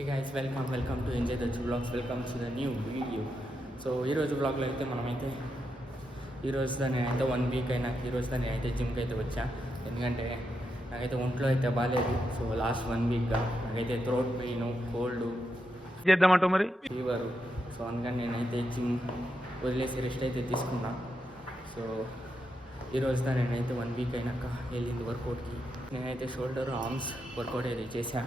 Hey guys, welcome to Enjoy the Vlogs. Welcome to the new video. So ఈరోజు బ్లాగ్లో అయితే మనమైతే ఈరోజు నేనైతే 1 వీక్ అయినా ఈరోజు నేనైతే జిమ్కి అయితే వచ్చా. ఎందుకంటే నాకైతే ఒంట్లో అయితే బాగాలేదు. సో లాస్ట్ 1 వీక్గా నాకైతే థ్రోట్ పెయిన్, కోల్డ్ చేద్దామంటావు మరి ఫీవరు. సో అందుకని నేనైతే జిమ్ వదిలేసి రెస్ట్ అయితే తీసుకున్నా. సో ఈరోజు నేనైతే 1 వీక్ అయినాక వెళ్ళింది వర్కౌట్కి. నేనైతే షోల్డర్ ఆర్మ్స్ వర్కౌట్ అయితే చేశా.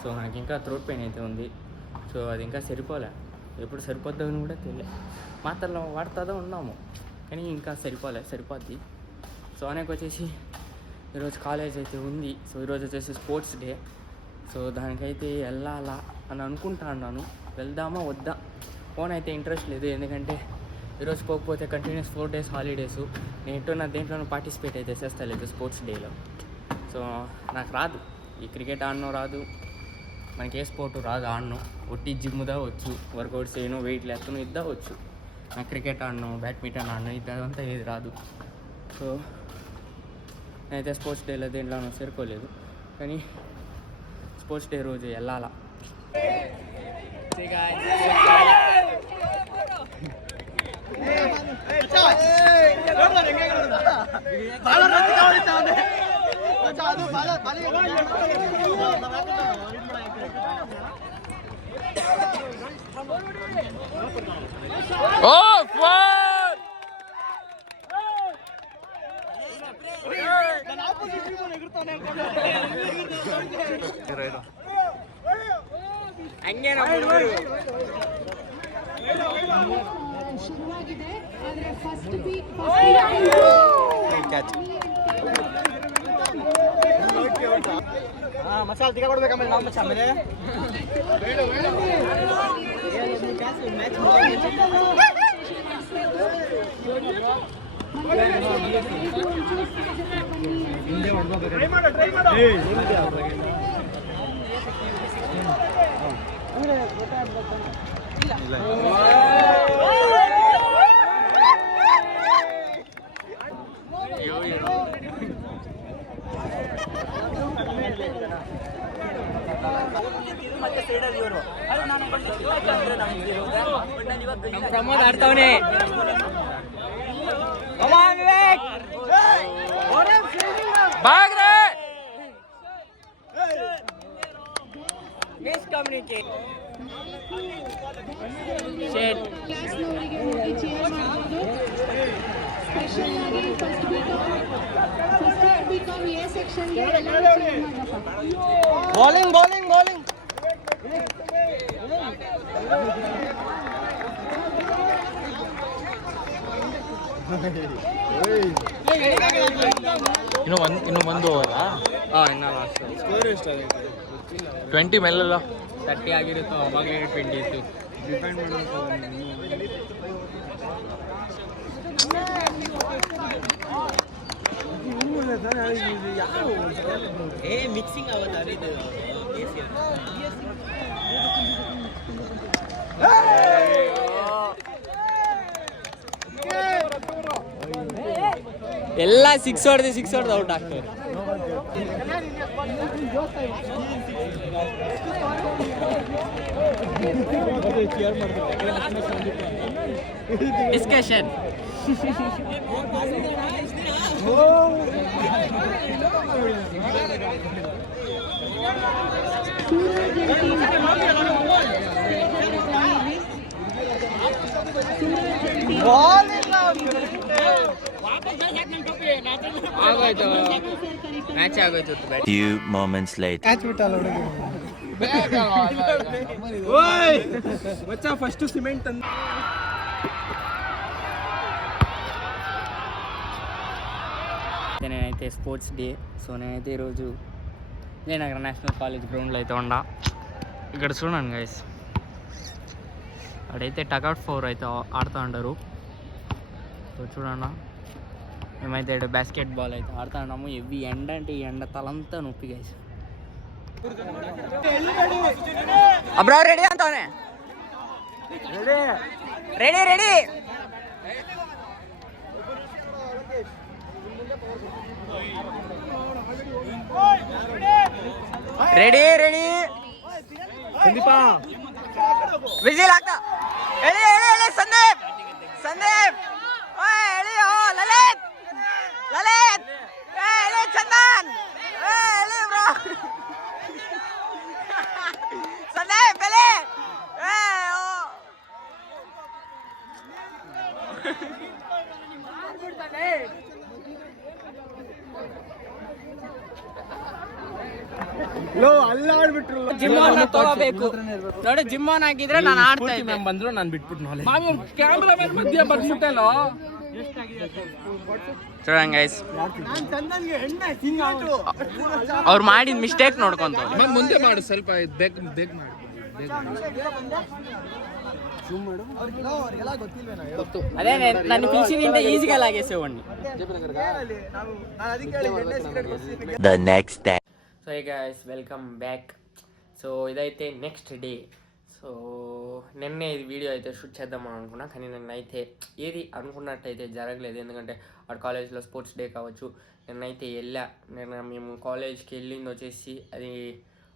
సో నాకు ఇంకా థ్రోట్ పెయిన్ అయితే ఉంది. సో అది ఇంకా సరిపోలే, ఎప్పుడు సరిపోద్దని కూడా తెలియదు. మాత్రలో వాడుతుందో ఉన్నాము కానీ ఇంకా సరిపోద్ది. సో అనేక వచ్చేసి ఈరోజు కాలేజ్ అయితే ఉంది. సో ఈరోజు వచ్చేసి స్పోర్ట్స్ డే. సో దానికైతే వెళ్ళాలా అని అనుకుంటా ఉన్నాను. వెళ్దామా వద్దా ఫోన్ అయితే ఇంట్రెస్ట్ లేదు. ఎందుకంటే ఈరోజు పోకపోతే కంటిన్యూస్ 4 days హాలిడేస్. నేను ఎటో నా దేంట్లోనూ పార్టిసిపేట్ అయితే చేస్తలేదు స్పోర్ట్స్ డేలో. సో నాకు రాదు, ఈ క్రికెట్ ఆడనో రాదు, మనకి ఏ స్పోర్టు రాదు ఆడను. ఒట్టి జిమ్దా వచ్చు, వర్కౌట్స్ చేయను, వెయిట్ లేస్తాను, ఇద్దా వచ్చు. నాకు క్రికెట్ ఆడను, బ్యాడ్మింటన్ ఆడను, ఇదంతా ఏది రాదు. సో నేనైతే స్పోర్ట్స్ డేలో దేంట్లోనూ సరిపోలేదు. కానీ స్పోర్ట్స్ డే రోజు వెళ్ళాలా. ಶುರುವಾಗಿದೆ ಆದರೆ ಫಸ್ಟ್ ಮಸಾಲ ತಿಕ್ಕ ಕೊಡ್ಬೇಕಮ್ಮ ನಾವು ಮಚ್ಚ ಆಮೇಲೆ ಪ್ರಮೋದ್ ಆಡ್ತಾವನೆ. ಕ್ಲಾಸ್ನವರಿಗೆ ಹೋಗಿ ಚೇರ್ ಮಾಡಬಹುದು. ಸ್ಪೆಷಲ್ ಆಗಿ ಫಸ್ಟ್ ಬಿಕಾಮ್ ಎ ಸೆಕ್ಷನ್ಗೆ ಎಲ್ಲರೂ ಚೇರ್ ಮಾಡಪ್ಪ. ಬೌಲಿಂಗ್ ಇನ್ನು ಒಂದು ಓವರಾ? ಇನ್ನ ಲಾಸ್ಟ್ ಸ್ಕೋರ್ ಎಷ್ಟಾಗೈತೆ? 20 ಮೇಲೆಲ್ಲ 30 ಆಗಿರುತ್ತೋ, ಅವಾಗಲೇ 20 ಇತ್ತು. ಡಿಪೆಂಡ್ ಮಿಕ್ಸಿಂಗ್ ಎಲ್ಲ 6 ಹೊಡೆದು ಔಟ್ ಆಗ್ತಾರೆ. ಡಿಸ್ಕಷನ್ ಆಗೋಯ್ತು, ಮ್ಯಾಚ್ ಆಗೋಯ್ತು. Few moments later. First cement ತಂದು నేనైతే స్పోర్ట్స్ డే. సో నేనైతే ఈరోజు విజయనగరం నేషనల్ కాలేజ్ గ్రౌండ్లో అయితే ఉండా. ఇక్కడ చూడండి గైస్, అక్కడైతే టగౌట్ 4 అయితే ఆడుతూ ఉంటారు. సో చూడండి, మేమైతే ఇక్కడ బాస్కెట్ బాల్ అయితే ఆడుతూ ఉన్నాము. ఇవి ఎండ అంటే ఈ ఎండ తలంతా నొప్పి guys. అబ్రా ready అంతానే? Ready ready vigil ಆಗ್ತಾ ಎಳಿ ಎಳಿ ಎಳಿ ಸಂದೀಪ್ ಸಂದೀಪ್ ಓಯ್ ಎಳಿ ಓ ಲಲಿತ್ ಲಲಿತ್ ಏ ಎಳಿ ಚಂದನ್ ಏ ಎಳಿ ಬ್ರೋ ಸಂದೀಪ್ ಎಳಿ ಏ ಓ ಜಿಮ್ ಆನ್ ತಗೋಬೇಕು ನೋಡಿ, ಜಿಮ್ ಆನ್ ಆಗಿದ್ರೆ ನಾನು ಆಡ್ತಾ ಇದ್ದೆ. ಬಂದ್ರು ನಾನು ಬಿಟ್ಬಿಟ್ಟು ನಾಳೆ ಕ್ಯಾಮ್ರಾಮನ್ ಮಧ್ಯ ಬಂದ್ಬಿಟ್ಟಲ್ಲ. చూడండి గైస్, ಅವ್ರು ಮಾಡಿದ ಮಿಸ್ಟೇಕ್ ನೋಡ್ಕೊಂತ ಮುಂದೆ ಮಾಡು, ಸ್ವಲ್ಪ ಬೇಗ ಬೇಗ ಮಾಡು. అదే నన్ను పిలిచిందంటే ఈజీగా లాగేసేవాడిని. The next day. So hey guys, welcome back. So ఇదైతే నెక్స్ట్ డే. సో నిన్నే ఇది వీడియో అయితే షూట్ చేద్దామని అనుకున్నా, కానీ నిన్నైతే ఏది అనుకున్నట్టయితే జరగలేదు. ఎందుకంటే అక్కడ కాలేజ్లో స్పోర్ట్స్ డే కావచ్చు, నిన్నైతే మేము కాలేజ్కి వెళ్ళింది వచ్చేసి అది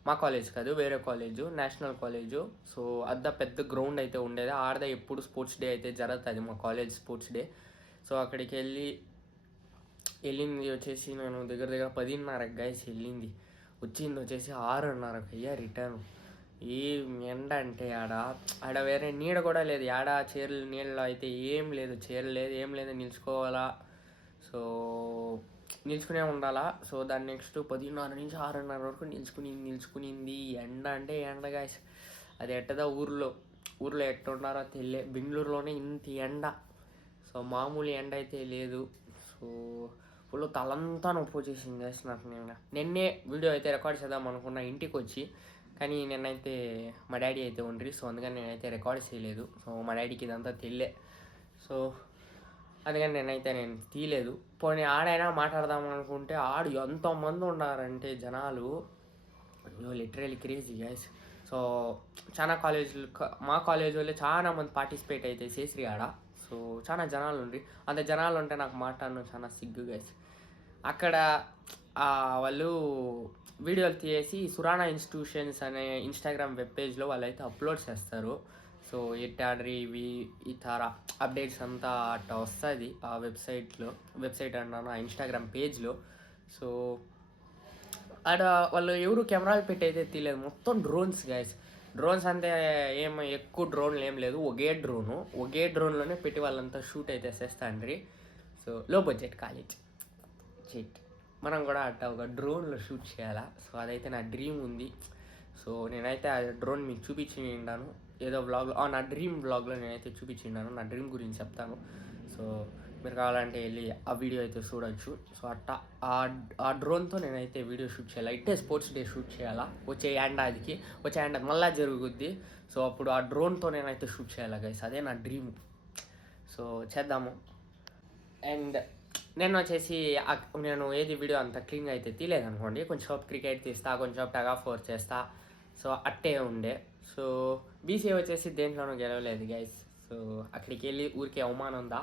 మా కాలేజ్ కాదు, వేరే కాలేజు, నేషనల్ కాలేజు. సో అద్ద పెద్ద గ్రౌండ్ అయితే ఉండేది, ఆడదా ఎప్పుడు స్పోర్ట్స్ డే అయితే జరుగుతుంది, మా కాలేజ్ స్పోర్ట్స్ డే. సో అక్కడికి వెళ్ళింది వచ్చేసి నేను దగ్గర 10:30 గైస్ వెళ్ళింది, వచ్చింది వచ్చేసి 6:30 అయ్యా రిటర్న్. ఏ ఎండ అంటే ఆడ వేరే నీడ కూడా లేదు, ఆడ చీరలు నీళ్ళలో అయితే ఏం లేదు, చీర లేదు ఏం లేదు, నిలుచుకోవాలా. సో నిల్చుకునే ఉండాలా. సో దాని నెక్స్ట్ 10:30 నుంచి 6:30 వరకు నిల్చుకునింది. ఎండ అంటే ఎండ గాయస్, అది ఎట్టదా ఊర్లో ఎట్ట ఉన్నారో తెలియ, బెంగళూరులోనే ఇంత ఎండ. సో మామూలు ఎండ అయితే లేదు. సో ఫుల్ తలంతా నొప్పి వచ్చేసింది గాయస్ నాకు. నిన్నే వీడియో అయితే రికార్డ్ చేద్దాం అనుకున్నా ఇంటికి వచ్చి, కానీ నిన్నైతే మా డాడీ అయితే ఉండ్రి. సో అందుకని నేనైతే రికార్డ్ చేయలేదు. సో మా డాడీకి ఇదంతా తెలియే, సో అందుకని నేను తీయలేదు. పోనీ ఆడైనా మాట్లాడదాం అనుకుంటే ఎంతోమంది ఉన్నారంటే జనాలు, లిటరలీ క్రేజీ గైస్. సో చాలా కాలేజీలు, మా కాలేజ్ వాళ్ళే చాలా మంది పార్టిసిపేట్ అయితే చేసిరి ఆడ. సో చాలా జనాలు ఉండ్రి, అంత జనాలు ఉంటే నాకు మాట్లాడడం చాలా సిగ్గు గైస్. అక్కడ వాళ్ళు వీడియోలు తీసి సురానా ఇన్స్టిట్యూషన్స్ అనే ఇన్స్టాగ్రామ్ వెబ్ పేజ్లో వాళ్ళు అయితే అప్లోడ్ చేస్తారు. సో ఎట్టాడ్రి ఇవి ఈ తార అప్డేట్స్ అంతా అట్లా వస్తుంది ఆ వెబ్సైట్ అన్నాను, ఆ ఇన్స్టాగ్రామ్ పేజ్లో. సో ఆడ వాళ్ళు ఎవరు కెమెరాలు పెట్టి అయితే తీయలేదు, మొత్తం డ్రోన్స్ గైస్. డ్రోన్స్ అంటే ఎక్కువ డ్రోన్లు ఏం లేదు, ఒకే డ్రోన్లోనే పెట్టి వాళ్ళంతా షూట్ అయితే చేస్తాండ్రి. సో లో బడ్జెట్ కాలేజ్ చెట్, మనం కూడా అట్లా ఒక డ్రోన్లో షూట్ చేయాలా. సో అదైతే నా డ్రీమ్ ఉంది. సో నేనైతే ఆ డ్రోన్ మీకు చూపించిన్నాను ఏదో వ్లాగ్లో, నా డ్రీమ్ వ్లాగ్లో నేనైతే చూపించిన్నాను, నా డ్రీమ్ గురించి చెప్తాను. సో మీరు కావాలంటే వెళ్ళి ఆ వీడియో అయితే చూడొచ్చు. సో అట్టా ఆ డ్రోన్తో నేనైతే వీడియో షూట్ చేయాలి, ఇట్టే స్పోర్ట్స్ డే షూట్ చేయాలా. వచ్చే యాండ్ మళ్ళా జరుగుద్ది. సో అప్పుడు ఆ డ్రోన్తో నేనైతే షూట్ చేయాలి గైస్, అదే నా డ్రీమ్. సో చేద్దాము. అండ్ నేను వచ్చేసి నేను ఏది వీడియో అంత క్లీన్గా అయితే తీయలేదు అనుకోండి, కొంచెం క్రికెట్ తీస్తా, కొంచెం టగ్ ఆఫ్ వార్ చేస్తా. సో అట్టే ఉండే. సో బీసీఏ వచ్చేసి దేంట్లోనూ గెలవలేదు గైస్. సో అక్కడికి వెళ్ళి ఊరికే అవమానం ఉందా.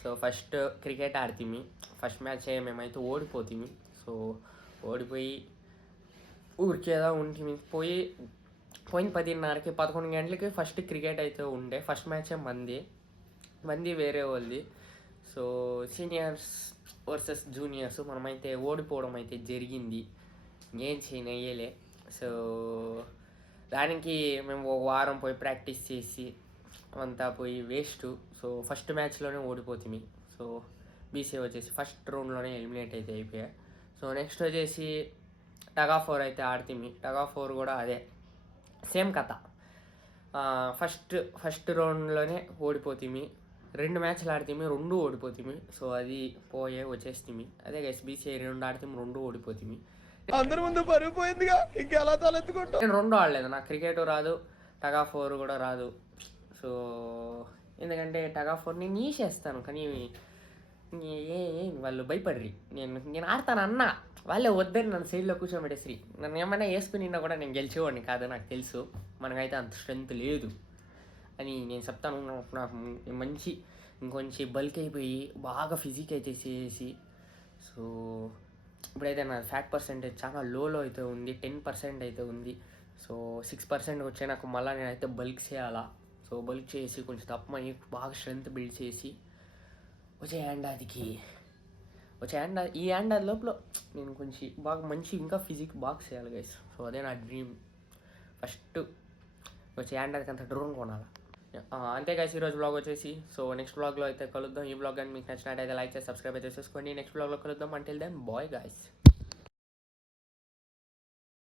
సో ఫస్ట్ క్రికెట్ ఆడుతుంది, ఫస్ట్ మ్యాచ్ మేమైతే ఓడిపోతుంది. సో ఓడిపోయి ఊరికేదా ఉంటుంది, పోయిన 10:30కి 11 గంటలకి ఫస్ట్ క్రికెట్ అయితే ఉండే. ఫస్ట్ మ్యాచే మంది వేరే వాళ్ళది. సో సీనియర్స్ వర్సెస్ జూనియర్స్, మనమైతే ఓడిపోవడం అయితే జరిగింది, ఏం చేయలే. సో దానికి మేము ఒక వారం పోయి ప్రాక్టీస్ చేసి అంతా పోయి వేస్ట్. సో ఫస్ట్ మ్యాచ్లోనే ఓడిపోతుంది. సో బీసీఏ వచ్చేసి ఫస్ట్ రౌండ్లోనే ఎలిమినేట్ అయితే అయిపోయాయి. సో నెక్స్ట్ వచ్చేసి టగ్ ఆఫ్ వార్ అయితే ఆడుతుంది. టగ్ ఆఫ్ వార్ కూడా అదే సేమ్ కథ, ఫస్ట్ రౌండ్లోనే ఓడిపోతుంది. 2 మ్యాచ్లు ఆడుతుంది, 2 ఓడిపోతుంది. సో అది వచ్చేస్తుంది. అదే గైస్, బీసీఏ 2 ఆడుతుంది, 2 ఓడిపోతుంది. అందరి ముందు పరిపోయిందిగా, ఇంకెలా తలెత్తుకుంటా. నేను 2 ఆడలేదు, నాకు క్రికెట్ రాదు, టగ్ ఆఫ్ వార్ కూడా రాదు. సో ఎందుకంటే టగ్ ఆఫ్ వార్ నేను ఈసేస్తాను, కానీ వాళ్ళు భయపడ్రి. నేను ఆడతాను అన్నా, వాళ్ళే వద్దని నన్ను సైడ్లో కూర్చోబెట్టేసి నన్ను ఏమైనా వేసుకునిన్నా కూడా నేను గెలిచేవాడిని కాదు, నాకు తెలుసు. మనకైతే అంత స్ట్రెంత్ లేదు అని నేను చెప్తాను. నాకు ఇంకొంచెం బల్క్ అయిపోయి బాగా ఫిజిక్ అయితే చేసి. సో ఇప్పుడైతే నా ఫ్యాట్ పర్సెంటేజ్ చాలా లోలో అయితే ఉంది, 10% అయితే ఉంది. సో 6% వచ్చే నాకు మళ్ళీ నేనైతే బల్క్ చేయాలా. సో బల్క్ చేసి కొంచెం తప్పమని బాగా స్ట్రెంత్ బిల్డ్ చేసి వచ్చే ఈ హ్యాండ్ అది లోపల నేను కొంచెం బాగా మంచి ఇంకా ఫిజిక్ బాగా చేయాలి గైస్. సో అదే నా డ్రీమ్. ఫస్ట్ వచ్చే హ్యాండ్ అది అంత డ్రోన్ కొనాలి. అంతే గైస్ ఈరోజు బ్లాగ్ వచ్చేసి. సో నెక్స్ట్ బ్లాగ్లో అయితే కలుద్దాం. ఈ బ్లాగ్ కానీ మీకు నచ్చినట్టయితే లైక్ చేసి సబ్స్క్రైబ్ అయితే చేసుకోండి. నెక్స్ట్ బ్లాగ్లో కలుద్దాం. Until then bye guys.